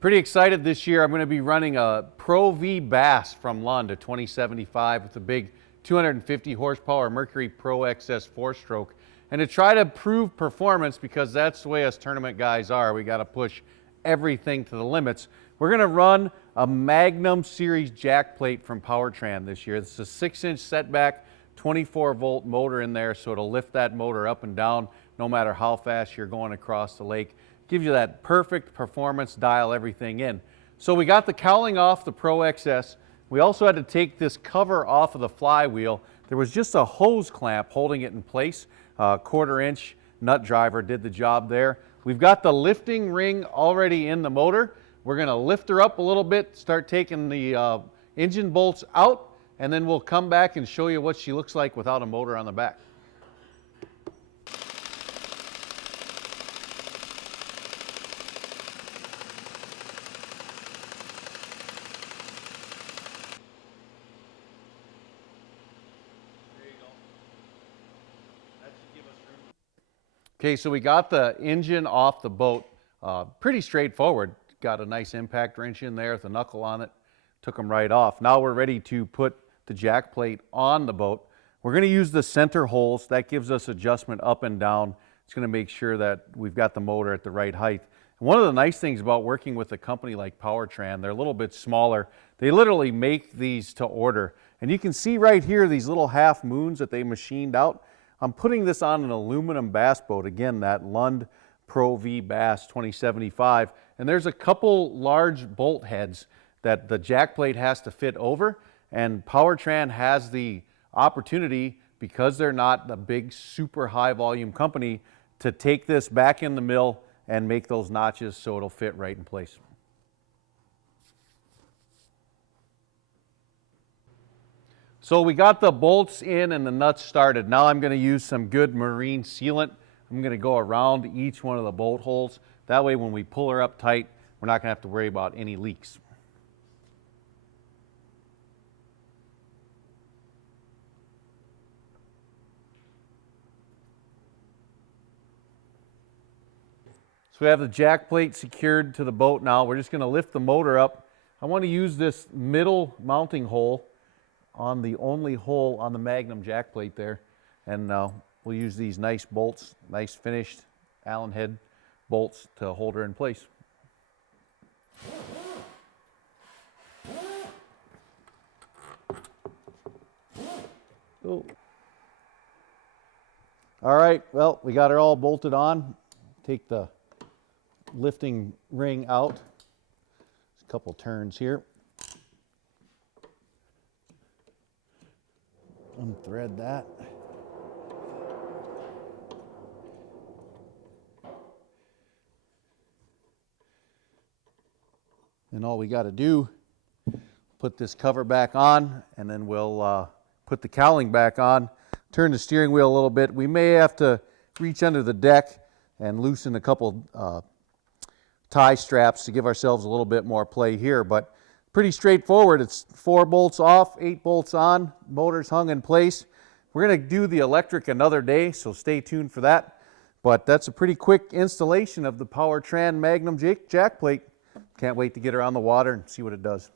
Pretty excited this year. I'm going to be running a Pro V Bass from Lund, a 2075 with a big 250 horsepower Mercury Pro XS 4-stroke. And to try to prove performance, because that's the way us tournament guys are, we got to push everything to the limits. We're going to run a Magnum Series Jackplate from Powrtan this year. This is a 6-inch setback, 24-volt motor in there, so it'll lift that motor up and down no matter how fast you're going across the lake. Gives you that perfect performance, dial everything in. So we got the cowling off the Pro XS. We also had to take this cover off of the flywheel. There was just a hose clamp holding it in place. A 1/4-inch nut driver did the job there. We've got the lifting ring already in the motor. We're going to lift her up a little bit, start taking the engine bolts out, and then we'll come back and show you what she looks like without a motor on the back. Okay, so we got the engine off the boat. Pretty straightforward. Got a nice impact wrench in there with a knuckle on it. Took them right off. Now we're ready to put the jack plate on the boat. We're going to use the center holes. That gives us adjustment up and down. It's going to make sure that we've got the motor at the right height. And one of the nice things about working with a company like Powrtan, they're a little bit smaller. They literally make these to order. And you can see right here these little half moons that they machined out. I'm putting this on an aluminum bass boat, again, that Lund Pro V Bass 2075, and there's a couple large bolt heads that the jack plate has to fit over, and Powrtan has the opportunity, because they're not a big super high volume company, to take this back in the mill and make those notches so it'll fit right in place. So we got the bolts in and the nuts started. Now I'm going to use some good marine sealant. I'm going to go around each one of the bolt holes. That way when we pull her up tight, we're not going to have to worry about any leaks. So we have the jack plate secured to the boat now. We're just going to lift the motor up. I want to use this middle mounting hole on the only hole on the Magnum jack plate there, and we'll use these nice bolts, nice finished Allen head bolts to hold her in place. Oh. All right, well, we got her all bolted on. Take the lifting ring out. Just a couple turns here. Unthread that. And all we got to do, put this cover back on, and then we'll put the cowling back on, turn the steering wheel a little bit. We may have to reach under the deck and loosen a couple tie straps to give ourselves a little bit more play here, but pretty straightforward. It's 4 bolts off, 8 bolts on, motor's hung in place. We're going to do the electric another day, so stay tuned for that. But that's a pretty quick installation of the Powrtan Magnum Jackplate. Can't wait to get her on the water and see what it does.